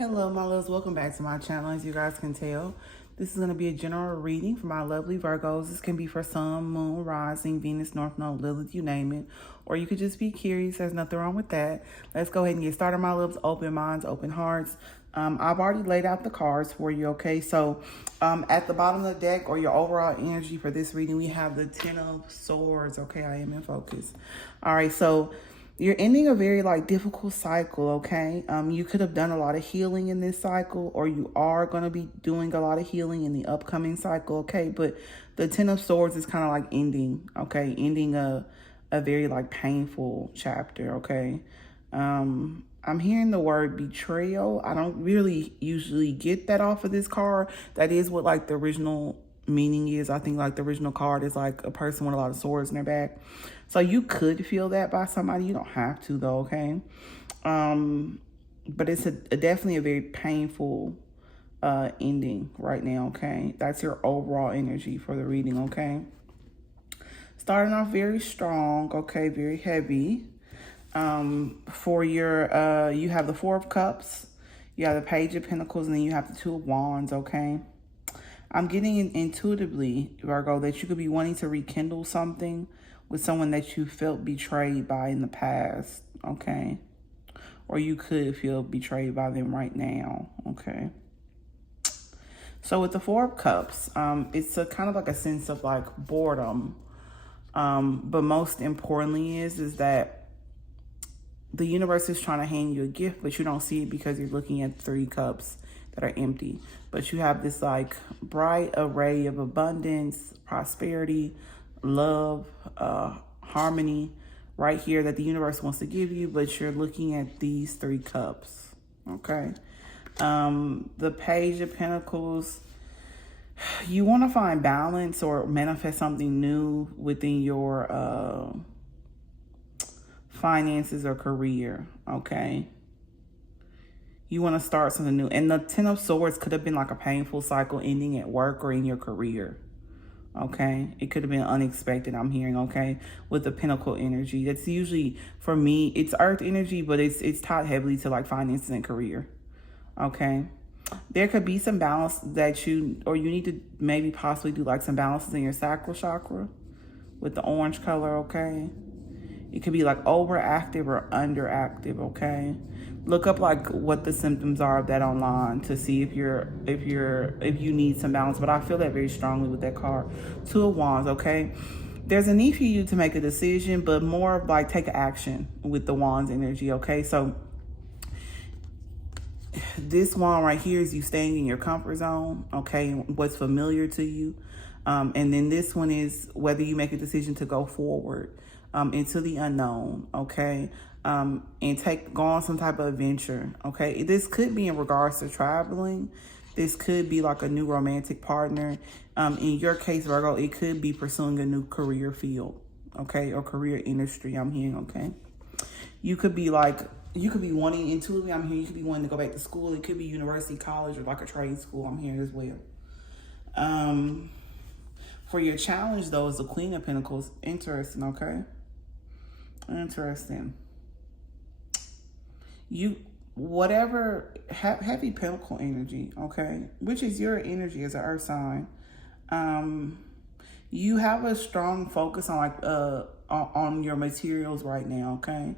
Hello, my loves. Welcome back to my channel. As you guys can tell, this is going to be a general reading for my lovely Virgos. This can be for Sun, Moon, Rising, Venus, North Node, Lilith, you name it. Or you could just be curious. There's nothing wrong with that. Let's go ahead and get started, my loves. Open minds, open hearts. I've already laid out the cards for you, okay? So at the bottom of the deck, or your overall energy for this reading, we have the Ten of Swords, okay? I am in focus. All right, so you're ending a very difficult cycle, okay? You could have done a lot of healing in this cycle, or you are going to be doing a lot of healing in the upcoming cycle, okay? But the Ten of Swords is kind of like ending, okay? Ending a very painful chapter, okay? I'm hearing the word betrayal. I don't really usually get that off of this card. That is what the original meaning is. I think the original card is a person with a lot of swords in their back. So you could feel that by somebody. You don't have to though, okay? But it's definitely a very painful ending right now, okay? That's your overall energy for the reading, okay? Starting off very strong, okay, very heavy. For your, you have the Four of Cups, you have the Page of Pentacles, and then you have the Two of Wands, okay? I'm getting intuitively, Virgo, that you could be wanting to rekindle something with someone that you felt betrayed by in the past, okay? Or you could feel betrayed by them right now, okay? So with the Four of Cups, it's a kind of a sense of boredom. But most importantly is that the universe is trying to hand you a gift, but you don't see it because you're looking at 3 cups that are empty. But you have this bright array of abundance, prosperity, love, harmony right here that the universe wants to give you, but you're looking at these 3 cups, okay? The Page of Pentacles, you want to find balance or manifest something new within your finances or career, okay? You want to start something new. And the Ten of Swords could have been a painful cycle ending at work or in your career, okay? It could have been unexpected, I'm hearing, okay? With the Pentacle energy, that's usually, for me, it's earth energy, but it's tied heavily to finances and career, okay? There could be some balance that you need to maybe possibly do some balances in your sacral chakra with the orange color, okay? It could be overactive or underactive, okay? Look up what the symptoms are of that online to see if you need some balance. But I feel that very strongly with that card. Two of Wands, okay? There's a need for you to make a decision, but more of take action with the Wands energy, okay? So this wand right here is you staying in your comfort zone, okay? What's familiar to you. And then this one is whether you make a decision to go forward into the unknown, okay? And go on some type of adventure, okay? This could be in regards to traveling. This could be a new romantic partner. In your case, Virgo, it could be pursuing a new career field, okay? Or career industry, I'm hearing, okay? You could be wanting intuitively, I'm hearing you could be wanting to go back to school. It could be university, college, or a trade school, I'm hearing as well. For your challenge, though, is the Queen of Pentacles. Interesting, okay? Interesting. Heavy Pentacle energy, okay? Which is your energy as an earth sign. You have a strong focus on your materials right now, okay?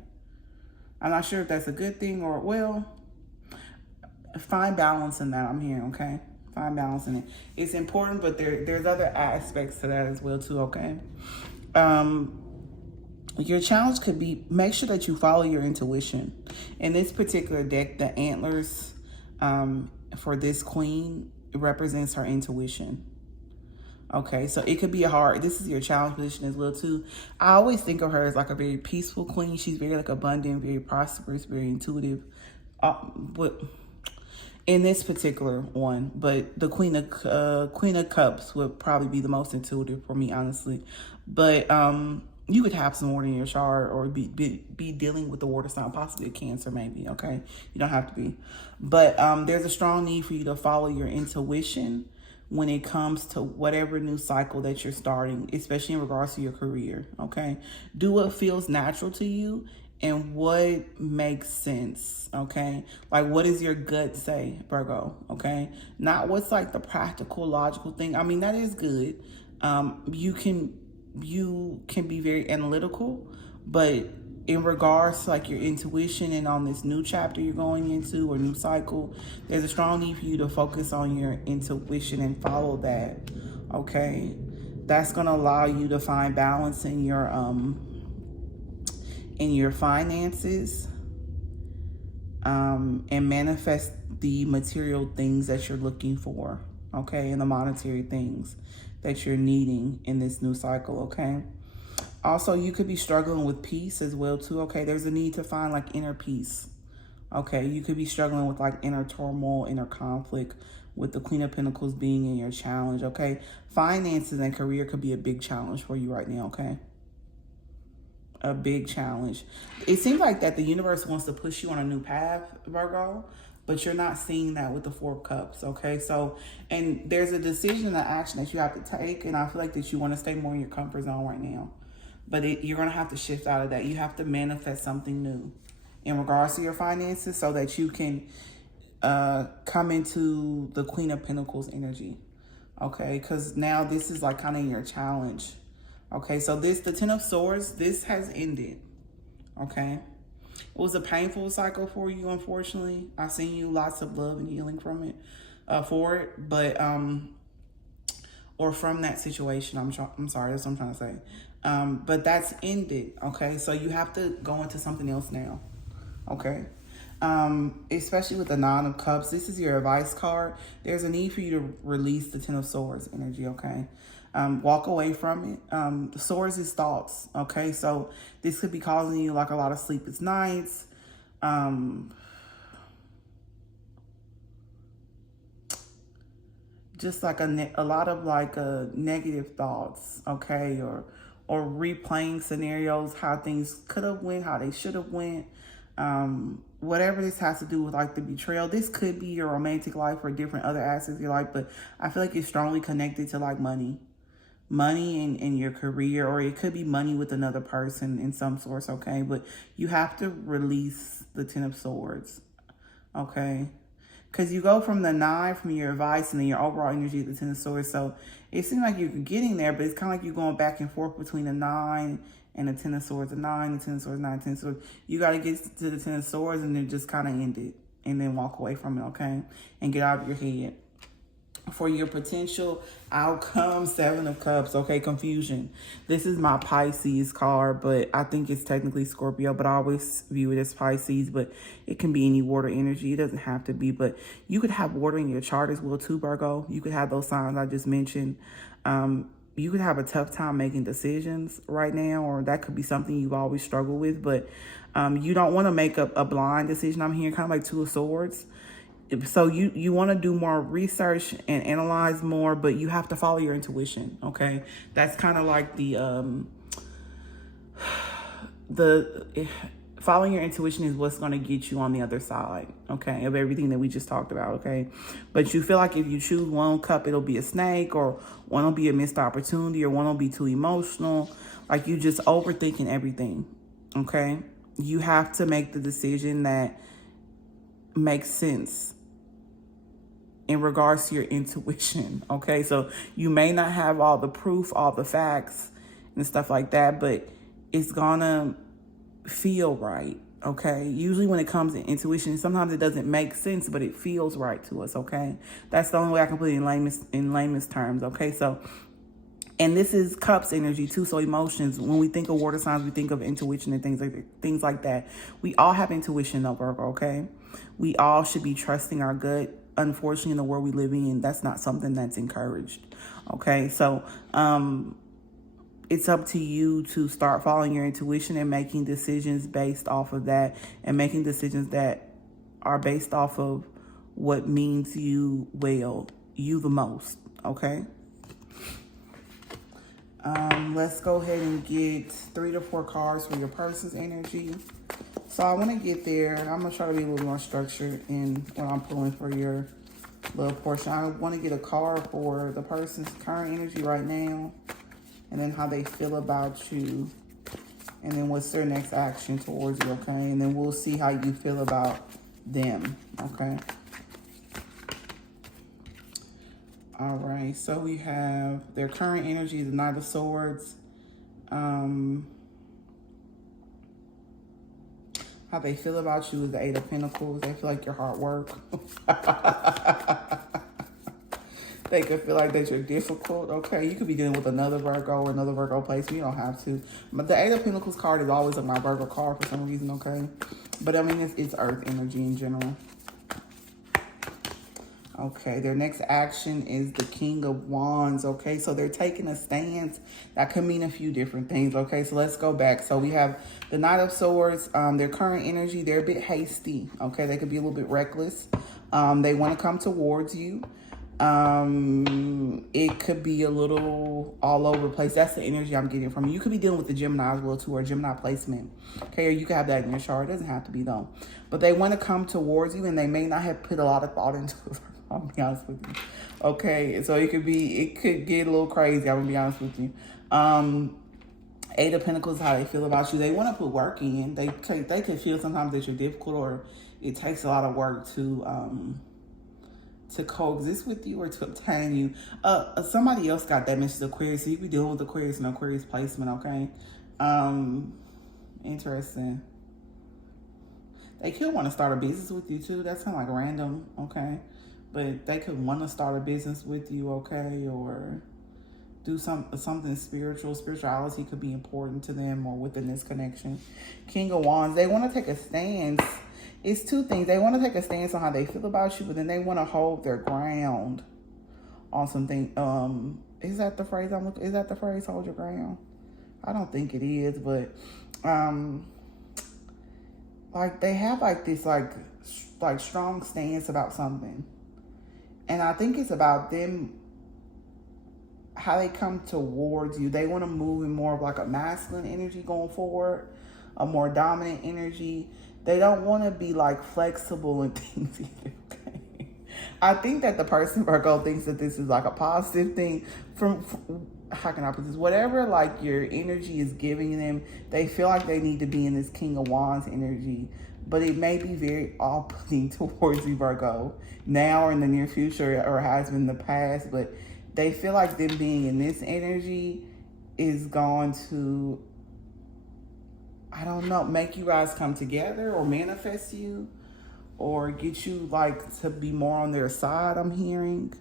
I'm not sure if that's a good thing or, well, find balance in that, I'm hearing, okay? Find balance in it. It's important, but there's other aspects to that as well, too, okay? Your challenge could be, make sure that you follow your intuition. In this particular deck, the antlers for this queen represents her intuition. Okay, so it could be this is your challenge position as well, too. I always think of her as a very peaceful queen. She's very abundant, very prosperous, very intuitive. But in this particular one, but the Queen of Cups would probably be the most intuitive for me, honestly. But you could have some water in your chart or be dealing with the water sign, possibly a Cancer, maybe, okay? You don't have to be. But there's a strong need for you to follow your intuition when it comes to whatever new cycle that you're starting, especially in regards to your career, okay? Do what feels natural to you and what makes sense, okay? Like, what does your gut say, Virgo, okay? Not what's like the practical, logical thing. I mean, that is good. You can be very analytical, but in regards to like your intuition and on this new chapter you're going into or new cycle, there's a strong need for you to focus on your intuition and follow that, okay? That's going to allow you to find balance in your finances, and manifest the material things that you're looking for, okay, and the monetary things that you're needing in this new cycle, okay? Also, you could be struggling with peace as well too, okay? There's a need to find like inner peace, okay? You could be struggling with like inner turmoil, inner conflict, with the Queen of Pentacles being in your challenge, okay? Finances and career could be a big challenge for you right now, okay? A big challenge. It seems like that the universe wants to push you on a new path, Virgo, but you're not seeing that with the Four of Cups, okay? So, and there's a decision and action that you have to take, and I feel like that you want to stay more in your comfort zone right now. But you're going to have to shift out of that. You have to manifest something new in regards to your finances so that you can come into the Queen of Pentacles energy, okay? Because now this is like kind of your challenge. Okay, so the Ten of Swords, this has ended, okay? It was a painful cycle for you, unfortunately. I've seen you lots of love and healing from it, for it, but, or from that situation, I'm sorry, that's what I'm trying to say. But that's ended, okay? So you have to go into something else now, okay? Especially with the Nine of Cups, this is your advice card. There's a need for you to release the Ten of Swords energy, okay? Walk away from it. The swords is thoughts, okay? So this could be causing you like a lot of sleepless nights. Just like a lot of like negative thoughts, okay? Or replaying scenarios, how things could have went, how they should have went. Whatever this has to do with like the betrayal. This could be your romantic life or different other aspects of your life, but I feel like it's strongly connected to like money in your career, or it could be money with another person in some source, okay? But you have to release the Ten of Swords, okay? Because you go from the 9, from your advice, and then your overall energy to the Ten of Swords. So it seems like you're getting there, but it's kind of like you're going back and forth between the 9 and the Ten of Swords, the 9, the Ten of Swords, 9, 10 of Swords. You got to get to the Ten of Swords and then just kind of end it and then walk away from it, okay? And get out of your head. For your potential outcome, 7 of Cups, okay, confusion. This is my Pisces card, but I think it's technically Scorpio, but I always view it as Pisces, but it can be any water energy. It doesn't have to be, but you could have water in your chart as well too, Virgo. You could have those signs I just mentioned. You could have a tough time making decisions right now, or that could be something you've always struggled with, but you don't want to make a blind decision. I'm hearing kind of like 2 of Swords. So you want to do more research and analyze more, but you have to follow your intuition, okay? That's kind of like the following your intuition is what's going to get you on the other side, okay, of everything that we just talked about, okay? But you feel like if you choose one cup, it'll be a snake, or one will be a missed opportunity, or one will be too emotional. Like you just overthinking everything, okay? You have to make the decision that makes sense in regards to your intuition, okay? So you may not have all the proof, all the facts and stuff like that, but it's gonna feel right, okay? Usually when it comes to intuition, sometimes it doesn't make sense, but it feels right to us, okay? That's the only way I can put it in layman's terms, okay? So, and this is Cups energy too, so emotions. When we think of water signs, we think of intuition and things like that. We all have intuition though, Virgo, okay? We all should be trusting our gut. Unfortunately, in the world we live in, that's not something that's encouraged, okay? So it's up to you to start following your intuition and making decisions based off of that, and making decisions that are based off of what means you well, you the most, okay? Let's go ahead and get 3 to 4 cards for your person's energy. So I want to get there. I'm going to try to be a little more structured in what I'm pulling for your little portion. I want to get a card for the person's current energy right now, and then how they feel about you And then what's their next action towards you, okay? And then we'll see how you feel about them, okay? All right, so we have their current energy, the Knight of Swords. How they feel about you is the Eight of Pentacles. They feel like your hard work. They could feel like that you're difficult, okay? You could be dealing with another Virgo or another Virgo placement. You don't have to. But the Eight of Pentacles card is always like my Virgo card for some reason, okay? But I mean, it's Earth energy in general. Okay, their next action is the King of Wands, okay? So they're taking a stance. That could mean a few different things, okay? So let's go back. So we have the Knight of Swords, their current energy, they're a bit hasty, okay? They could be a little bit reckless. They want to come towards you. It could be a little all over the place. That's the energy I'm getting from you. You could be dealing with the Gemini as well too, or Gemini placement. Okay, or you could have that in your chart. It doesn't have to be though. But they want to come towards you and they may not have put a lot of thought into it. I'll be honest with you. Okay, so it could get a little crazy. I'm gonna be honest with you. Eight of Pentacles, how they feel about you. They want to put work in. They could feel sometimes that you're difficult or it takes a lot of work to coexist with you or to obtain you. Somebody else got that message, Aquarius. So you be dealing with Aquarius and Aquarius placement, okay? Interesting. They could want to start a business with you too. That's kind of like random, okay? But they could want to start a business with you, okay? Or do something spiritual. Spirituality could be important to them or within this connection. King of Wands, they want to take a stance. It's two things. They want to take a stance on how they feel about you, but then they want to hold their ground on something. Is that the phrase I'm looking? Is that the phrase, hold your ground? I don't think it is, but like they have like this like strong stance about something, and I think it's about them, how they come towards you. They want to move in more of like a masculine energy going forward, a more dominant energy. They don't want to be like flexible and things either, okay? I think that the person Virgo thinks that this is like a positive thing from how can I put this? Whatever like your energy is giving them, they feel like they need to be in this King of Wands energy. But it may be very off-putting towards you, Virgo, now or in the near future or has been in the past. But they feel like them being in this energy is going to, I don't know, make you guys come together or manifest you or get you like to be more on their side, I'm hearing.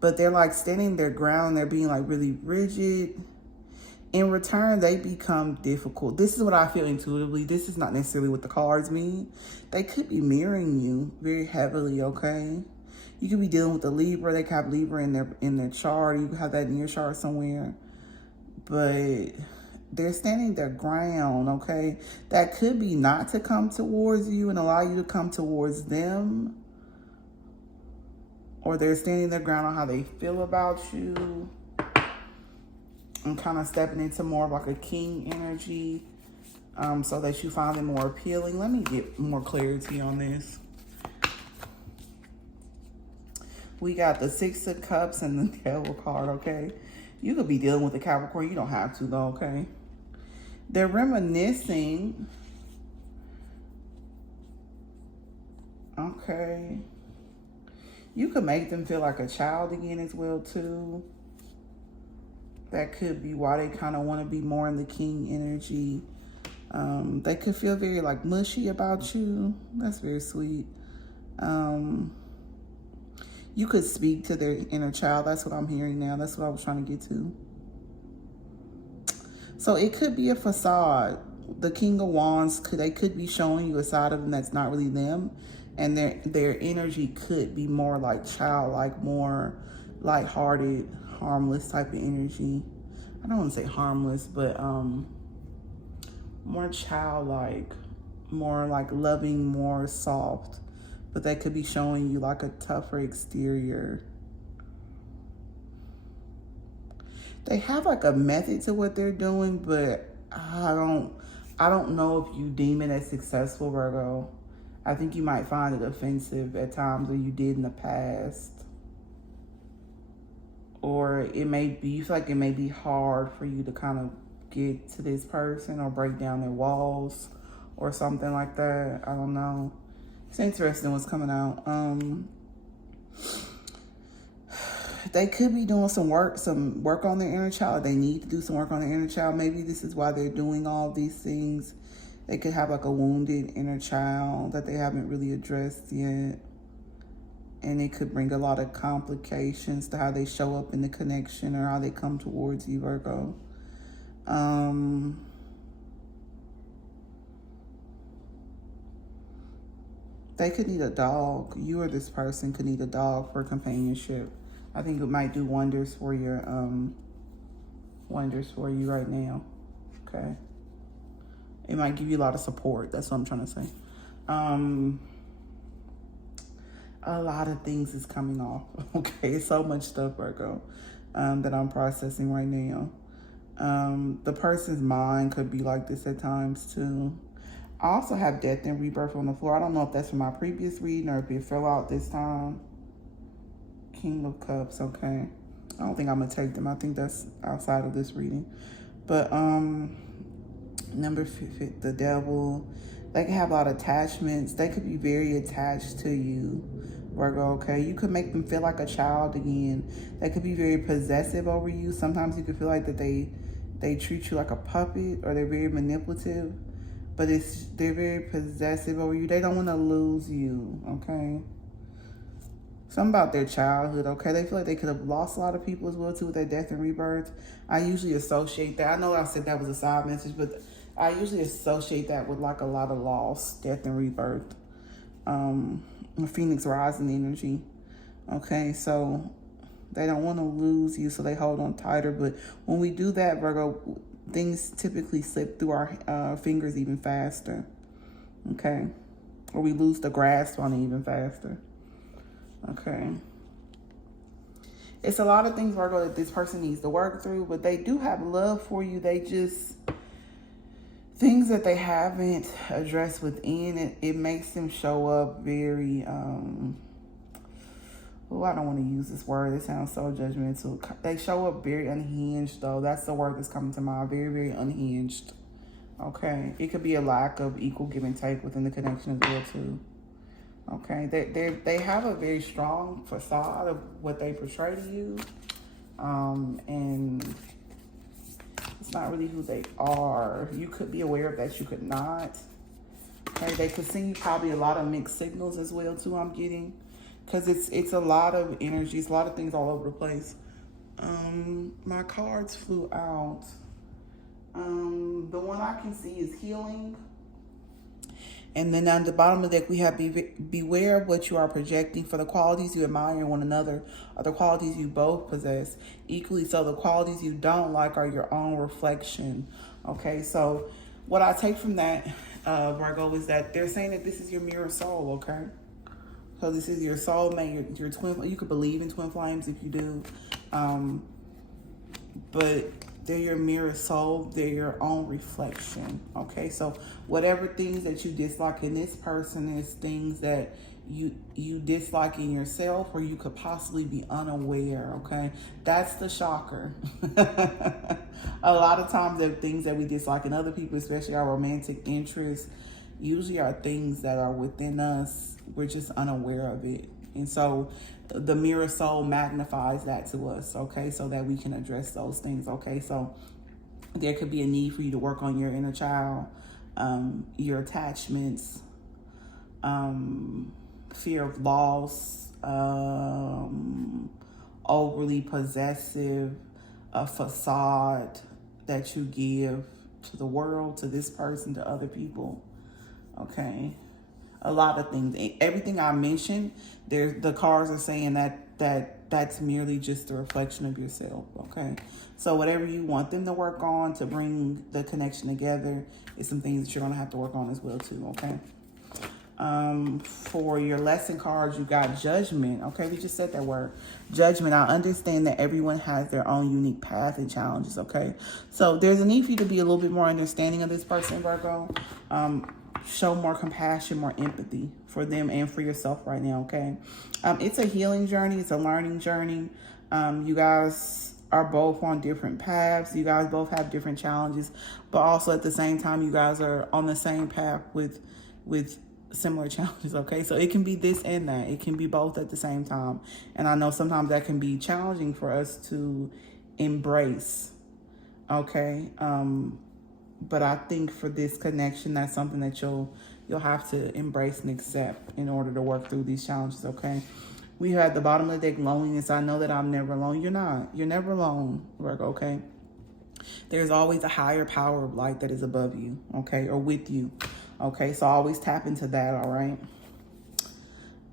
But they're like standing their ground. They're being like really rigid. In return, they become difficult. This is what I feel intuitively. This is not necessarily what the cards mean. They could be mirroring you very heavily, okay? You could be dealing with the Libra. They could have Libra in their chart. You could have that in your chart somewhere. But they're standing their ground, okay? That could be not to come towards you and allow you to come towards them. Or they're standing their ground on how they feel about you. And kind of stepping into more of like a king energy. So that you find them more appealing. Let me get more clarity on this. We got the Six of Cups and the Devil card, okay? You could be dealing with a Capricorn. You don't have to, though, okay? They're reminiscing. Okay. You could make them feel like a child again as well, too. That could be why they kind of want to be more in the king energy. They could feel very, like, mushy about you. That's very sweet. You could speak to their inner child. That's what I'm hearing now. That's what I was trying to get to. So it could be a facade. The King of Wands, they could be showing you a side of them that's not really them. And their energy could be more like childlike, more lighthearted, harmless type of energy. I don't want to say harmless, but more childlike, more like loving, more soft. But they could be showing you like a tougher exterior. They have like a method to what they're doing, but I don't know if you deem it as successful, Virgo. I think you might find it offensive at times, or you did in the past. or it may be, you feel like it may be hard for you to kind of get to this person or break down their walls or something like that. I don't know. It's interesting what's coming out. They could be doing some work on their inner child. They need to do some work on their inner child. Maybe this is why they're doing all these things. They could have like a wounded inner child that they haven't really addressed yet. And it could bring a lot of complications to how they show up in the connection or how they come towards you, Virgo. They could need a dog. You or this person could need a dog for companionship. I think it might do wonders for you right now. Okay. It might give you a lot of support. That's what I'm trying to say. A lot of things is coming off. Okay, so much stuff, Virgo, that I'm processing right now. The person's mind could be like this at times too. I also have death and rebirth on the floor. I don't know if that's from my previous reading or if it fell out this time. King of Cups, okay. I don't think I'm gonna take them. I think that's outside of this reading. But number 50, the devil. They can have a lot of attachments. They could be very attached to you, Virgo, okay? You could make them feel like a child again. They could be very possessive over you. Sometimes you could feel like that they treat you like a puppet, or they're very manipulative, but they're very possessive over you. They don't want to lose you, okay? Something about their childhood, okay? They feel like they could have lost a lot of people as well, too, with their death and rebirth. I usually associate that. I know I said that was a side message, but I usually associate that with like a lot of loss, death and rebirth. Phoenix rising energy. Okay, so they don't want to lose you, so they hold on tighter. But when we do that, Virgo, things typically slip through our fingers even faster. Okay, or we lose the grasp on it even faster. Okay. It's a lot of things, Virgo, that this person needs to work through, but they do have love for you. They just, things that they haven't addressed within, it makes them show up very, I don't want to use this word. It sounds so judgmental. They show up very unhinged, though. That's the word that's coming to mind. Very, very unhinged. Okay. It could be a lack of equal give and take within the connection as well, too. Okay, they have a very strong facade of what they portray to you, and it's not really who they are. You could be aware of that, you could not. Okay, they could send you probably a lot of mixed signals as well too, I'm getting, because it's a lot of energies, a lot of things all over the place. My cards flew out. The one I can see is healing. And then on the bottom of the deck, we have beware of what you are projecting, for the qualities you admire in one another are the qualities you both possess. Equally so, the qualities you don't like are your own reflection. Okay, so what I take from that, Virgo, is that they're saying that this is your mirror soul, okay? So this is your soulmate, your twin. You could believe in twin flames if you do. But they're your mirror soul. They're your own reflection. Okay, so whatever things that you dislike in this person is things that you dislike in yourself, or you could possibly be unaware. Okay, that's the shocker. A lot of times the things that we dislike in other people, especially our romantic interests, usually are things that are within us. We're just unaware of it. And so the mirror soul magnifies that to us, okay, so that we can address those things, okay? So there could be a need for you to work on your inner child, your attachments, fear of loss, overly possessive, a facade that you give to the world, to this person, to other people, okay? A lot of things. Everything I mentioned, the cards are saying that's merely just a reflection of yourself, okay? So whatever you want them to work on to bring the connection together is some things that you're going to have to work on as well, too, okay? For your lesson cards, you got judgment, okay? We just said that word, judgment. I understand that everyone has their own unique path and challenges, okay? So there's a need for you to be a little bit more understanding of this person, Virgo. Show more compassion, more empathy for them and for yourself right now, okay? It's a healing journey. It's a learning journey. You guys are both on different paths. You guys both have different challenges, but also at the same time, you guys are on the same path with similar challenges. Okay, so it can be this and that. It can be both at the same time, and I know sometimes that can be challenging for us to embrace. Okay, but I think for this connection, that's something that you'll have to embrace and accept in order to work through these challenges. Okay. We had the bottom of the deck, loneliness. I know that I'm never alone. You're not. You're never alone, Virgo, okay? There's always a higher power of light that is above you, okay, or with you, okay? So always tap into that, all right?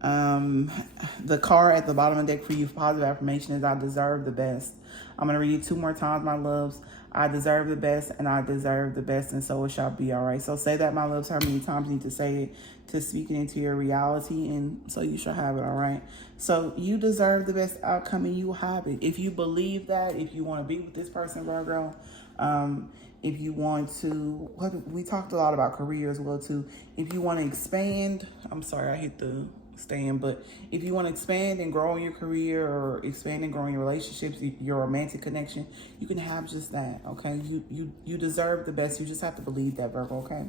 The card at the bottom of the deck for you, positive affirmation, is I deserve the best. I'm going to read it 2 more times, my loves. I deserve the best, and I deserve the best, and so it shall be, all right? So say that, my loves, how many times you need to say it to speak it into your reality, and so you shall have it, all right? So you deserve the best outcome, and you will have it. If you believe that, if you want to be with this person, Virgo, if you want to, we talked a lot about career as well, too. If you want to expand, I'm sorry, I hit the stand, but if you want to expand and grow in your career, or expand and grow in your relationships, your romantic connection, you can have just that. Okay, you deserve the best. You just have to believe that, Virgo. Okay.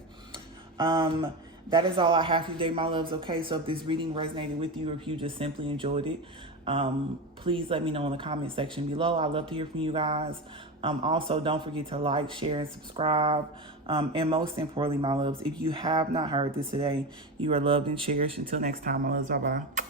That is all I have for you today, my loves. Okay, so if this reading resonated with you, or if you just simply enjoyed it, please let me know in the comment section below. I love to hear from you guys. Also, don't forget to like, share, and subscribe. And most importantly, my loves, if you have not heard this today, you are loved and cherished. Until next time, my loves. Bye-bye.